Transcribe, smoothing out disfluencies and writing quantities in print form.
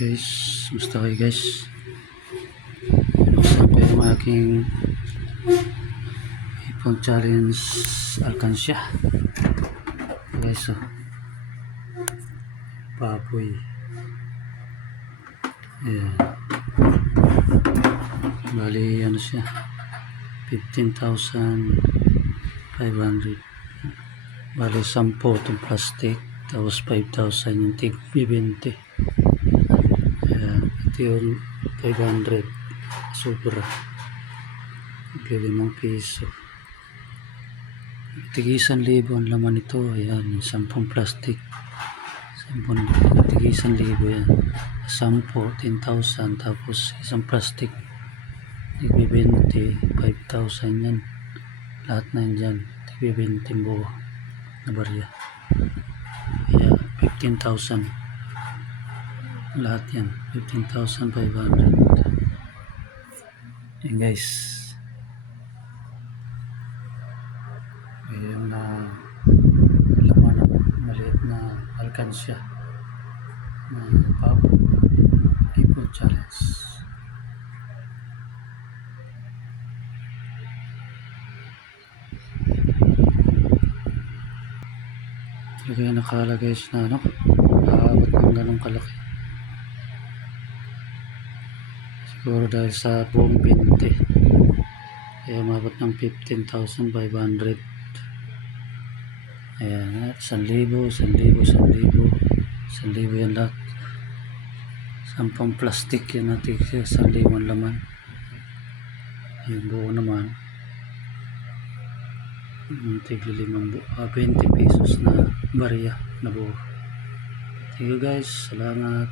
Guys, gusto kayo guys, buksan ko yung aking iPhone challenge alkansya guys. So baboy, ayan, bali ano siya, 15,500, bali 10 itong plastic, tapos 5,000 yung tig 20. Ito yung 500 sobra, tig-5 piso, tig-1,000 ang laman nito. Ayan, 10 plastic, 10, tig-1,000 yan, 10, 10,000, tapos isang plastic tig-20, 5,000 yan, lahat na yan dyan, tig-20 buo na barya. Ayan, 15,000 lahat yan, 15,500. Yan guys, yung na laman ng maliit na alkansya na iPhone challenge. Talaga yung nakalagay na ano, aabot ng ganong kalaki. Siguro dahil sa buong 20, kaya umabot ng 15,500. Ayan, 1,000, 1,000, 1,000, 1,000 yan lahat. 10 plastic yan natin, 1,000 ang laman. Yung buo naman, tig-5, 20 pesos na barya na buo. Thank you guys, salamat.